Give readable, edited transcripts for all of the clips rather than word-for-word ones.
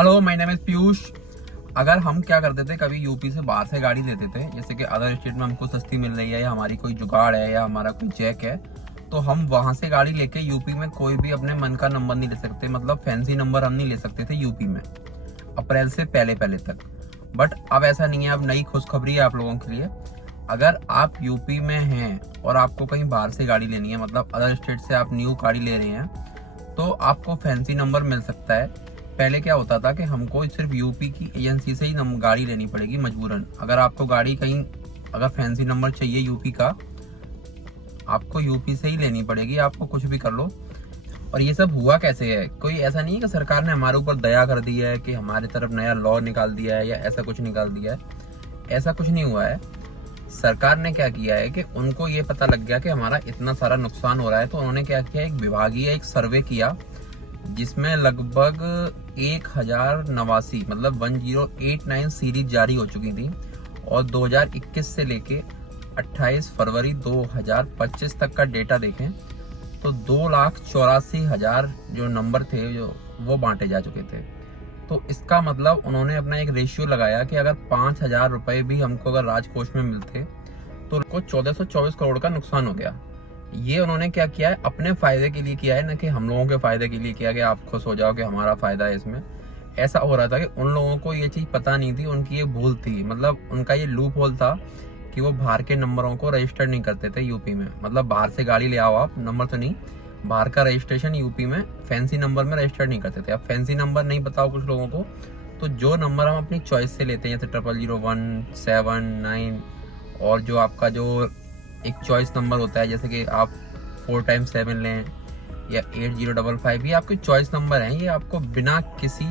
Hello, my name is Piyush. अगर हम क्या करते थे, कभी यूपी से बाहर से गाड़ी लेते थे, जैसे कि अदर स्टेट में हमको सस्ती मिल रही है या हमारी कोई जुगाड़ है या हमारा कोई जैक है, तो हम वहां से गाड़ी लेके यूपी में कोई भी अपने मन का नंबर नहीं ले सकते। मतलब फैंसी नंबर हम नहीं ले सकते थे यूपी में अप्रैल से पहले पहले तक। बट अब ऐसा नहीं है। अब नई खुशखबरी है आप लोगों के लिए। अगर आप यूपी में हैं और आपको कहीं बाहर से गाड़ी लेनी है, मतलब अदर स्टेट से आप न्यू गाड़ी ले रहे हैं, तो आपको फैंसी नंबर मिल सकता है। पहले क्या होता था कि हमको सिर्फ यूपी की एजेंसी से ही गाड़ी लेनी पड़ेगी मजबूरन। अगर आपको गाड़ी कहीं अगर फैंसी नंबर चाहिए यूपी का, आपको यूपी से ही लेनी पड़ेगी, आपको कुछ भी कर लो। और ये सब हुआ कैसे है? कोई ऐसा नहीं है कि सरकार ने हमारे ऊपर दया कर दी है कि हमारी तरफ नया लॉ निकाल दिया है या ऐसा कुछ निकाल दिया है। ऐसा कुछ नहीं हुआ है। सरकार ने क्या किया है कि उनको ये पता लग गया कि हमारा इतना सारा नुकसान हो रहा है, तो उन्होंने क्या किया, एक विभागीय एक सर्वे किया जिसमें लगभग 1089 मतलब 1089 सीरीज जारी हो चुकी थी। और 2021 से लेके 28 फरवरी 2025 तक का डेटा देखें तो 2,84,000 जो नंबर थे जो वो बांटे जा चुके थे। तो इसका मतलब उन्होंने अपना एक रेशियो लगाया कि अगर 5,000 रुपए भी हमको अगर राजकोष में मिलते तो उनको 1424 करोड़ का नुकसान हो गया। ये उन्होंने क्या किया है, अपने फायदे के लिए किया है, ना कि हम लोगों के फायदे के लिए किया कि आप खुश हो जाओ कि हमारा फायदा है इसमें। ऐसा हो रहा था कि उन लोगों को ये चीज पता नहीं थी, उनकी ये भूल थी। मतलब उनका ये लूप होल था कि वो बाहर के नंबरों को रजिस्टर नहीं करते थे यूपी में। मतलब बाहर से गाड़ी ले आओ आप, नंबर तो नहीं, बाहर का रजिस्ट्रेशन यूपी में फैंसी नंबर में रजिस्टर नहीं करते थे। अब फैंसी नंबर नहीं बताओ कुछ लोगों को, तो जो नंबर हम अपनी चॉइस से लेते हैं जैसे 0001, 7, 9, और जो आपका जो एक चॉइस नंबर होता है जैसे कि आप 4x7 लें या 8055, ये आपके चॉइस नंबर हैं। ये आपको बिना किसी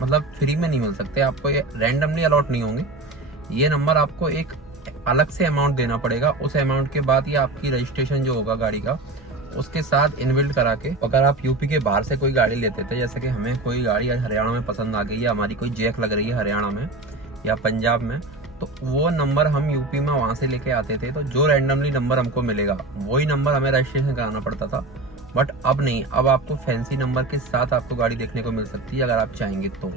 मतलब फ्री में नहीं मिल सकते, आपको ये रैंडमली अलॉट नहीं होंगे। ये नंबर आपको एक अलग से अमाउंट देना पड़ेगा। उस अमाउंट के बाद ये आपकी रजिस्ट्रेशन जो होगा गाड़ी का उसके साथ इनबिल्ट करा के, अगर आप यूपी के बाहर से कोई गाड़ी लेते थे, जैसे कि हमें कोई गाड़ी हरियाणा में पसंद आ गई है, हमारी कोई जैक लग रही है हरियाणा में या पंजाब में, तो वो नंबर हम यूपी में वहां से लेके आते थे। तो जो रैंडमली नंबर हमको मिलेगा वही नंबर हमें रजिस्ट्रेशन कराना पड़ता था। बट अब नहीं, अब आपको फैंसी नंबर के साथ आपको गाड़ी देखने को मिल सकती है अगर आप चाहेंगे तो।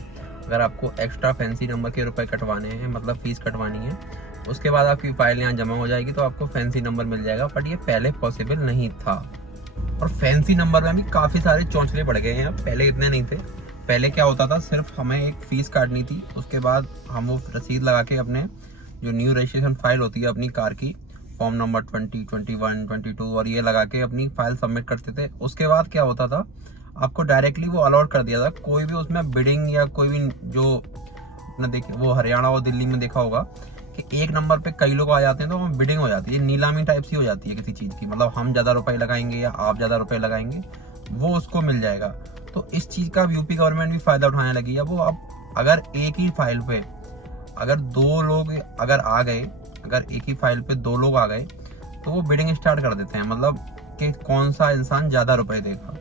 अगर आपको एक्स्ट्रा फैंसी नंबर के रुपए कटवाने हैं, मतलब फीस कटवानी है, उसके बाद आपकी फाइल यहाँ जमा हो जाएगी तो आपको फैंसी नंबर मिल जाएगा। बट ये पहले पॉसिबल नहीं था। और फैंसी नंबर में भी काफी सारे चौंचले बढ़ गए हैं, पहले इतने नहीं थे। पहले क्या होता था, सिर्फ हमें एक फीस काटनी थी, उसके बाद हम वो रसीद लगा के अपने जो न्यू रजिस्ट्रेशन फाइल होती है अपनी कार की, फॉर्म नंबर 20, 21, 22 और ये लगा के अपनी फाइल सबमिट करते थे। उसके बाद क्या होता था, आपको डायरेक्टली वो अलॉट कर दिया था। कोई भी उसमें बिडिंग या कोई भी जो अपना देखिए, वो हरियाणा और दिल्ली में देखा होगा कि एक नंबर पे कई लोग आ जाते हैं तो वहाँ बिडिंग हो जाती है, नीलामी टाइप सी हो जाती है किसी चीज की। मतलब हम ज्यादा रुपए लगाएंगे या आप ज्यादा रुपए लगाएंगे, वो उसको मिल जाएगा। तो इस चीज का यूपी गवर्नमेंट भी फायदा उठाने लगी है। वो अब अगर एक ही फाइल पे अगर दो लोग अगर आ गए, अगर एक ही फाइल पे दो लोग आ गए तो वो बिडिंग स्टार्ट कर देते हैं, मतलब कि कौन सा इंसान ज्यादा रुपए देगा।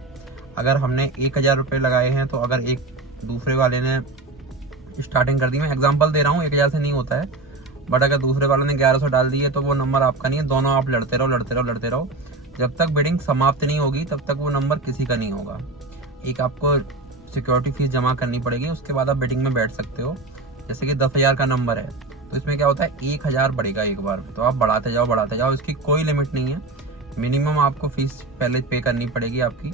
अगर हमने 1,000 रुपए लगाए हैं तो अगर एक दूसरे वाले ने स्टार्टिंग कर दी, मैं एग्जांपल दे रहा हूँ, 1,000 से नहीं होता है, बट अगर दूसरे वाले ने 1100 डाल दी है तो वो नंबर आपका नहीं है। दोनों आप लड़ते रहो लड़ते रहो लड़ते रहो, जब तक बिडिंग समाप्त नहीं होगी तब तक वो नंबर किसी का नहीं होगा। एक आपको सिक्योरिटी फीस जमा करनी पड़ेगी, उसके बाद आप बिडिंग में बैठ सकते हो। जैसे कि 10,000 का नंबर है तो इसमें क्या होता है, 1,000 बढ़ेगा एक बार में, तो आप बढ़ाते जाओ, इसकी कोई लिमिट नहीं है। मिनिमम आपको फीस पहले पे करनी पड़ेगी आपकी,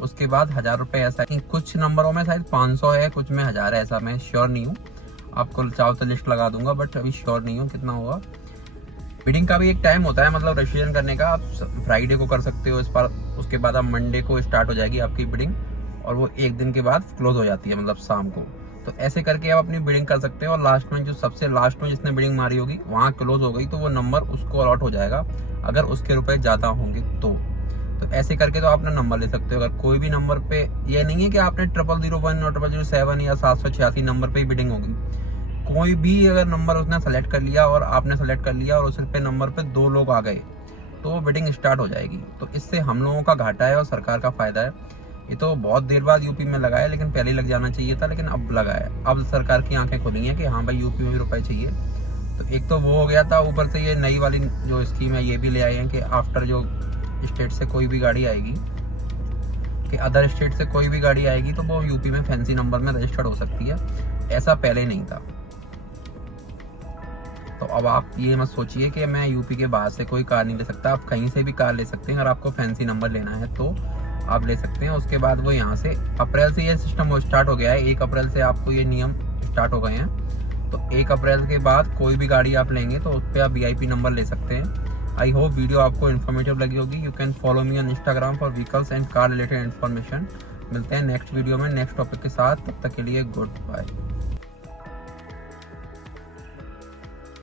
उसके बाद 1,000 रुपए। ऐसा कि कुछ नंबरों में शायद 500 है, कुछ में 1,000 है, ऐसा मैं श्योर नहीं हूँ। आपको चाहो तो लिस्ट लगा दूंगा, बट अभी श्योर नहीं हूँ कितना होगा। बिडिंग का भी एक टाइम होता है, मतलब रजिस्ट्रेशन करने का। आप फ्राइडे को कर सकते हो इस बार, उसके बाद आप मंडे को स्टार्ट हो जाएगी आपकी बिडिंग और वो एक दिन के बाद क्लोज हो जाती है, मतलब शाम को। तो ऐसे करके आप अपनी बिडिंग कर सकते हो और लास्ट में जो सबसे लास्ट में जिसने बिडिंग मारी होगी वहाँ क्लोज हो गई तो वो नंबर उसको अलॉट हो जाएगा, अगर उसके रुपए ज्यादा होंगे तो ऐसे करके तो आप अपना नंबर ले सकते हो। अगर कोई भी नंबर पे, ये नहीं है कि आपने 0001 और 0007 या 786 नंबर पे ही बिडिंग होगी। कोई भी अगर नंबर उसने सेलेक्ट कर लिया और आपने सेलेक्ट कर लिया और उस पे नंबर पे दो लोग आ गए तो वो बिडिंग स्टार्ट हो जाएगी। तो इससे हम लोगों का घाटा है और सरकार का फायदा है। ये तो बहुत देर बाद यूपी में लगा है, लेकिन पहले ही लग जाना चाहिए था, लेकिन अब लगा है। अब सरकार की आंखें खुली हैं कि हाँ भाई यूपी में भी रुपए चाहिए। तो एक तो वो हो गया था, ऊपर से ये नई वाली जो स्कीम है ये भी ले आए हैं कि आफ्टर जो स्टेट से कोई भी गाड़ी आएगी कि अदर स्टेट से कोई भी गाड़ी आएगी तो वो यूपी में फैंसी नंबर में रजिस्टर्ड हो सकती है। ऐसा पहले नहीं था। तो अब आप ये मत सोचिए कि मैं यूपी के बाहर से कोई कार नहीं ले सकता। आप कहीं से भी कार ले सकते हैं। अगर आपको फैंसी नंबर लेना है तो आप ले सकते हैं। उसके बाद वो यहाँ से अप्रैल से ये सिस्टम स्टार्ट हो गया है। 1 अप्रैल से आपको ये नियम स्टार्ट हो गए हैं। तो 1 अप्रैल के बाद कोई भी गाड़ी आप लेंगे तो उस पर आप VIP नंबर ले सकते हैं। आई होप वीडियो आपको इन्फॉर्मेटिव लगी होगी। You can follow me on Instagram for vehicles and car related information. मिलते हैं नेक्स्ट वीडियो में नेक्स्ट टॉपिक के साथ। तब तक के लिए गुड बाय।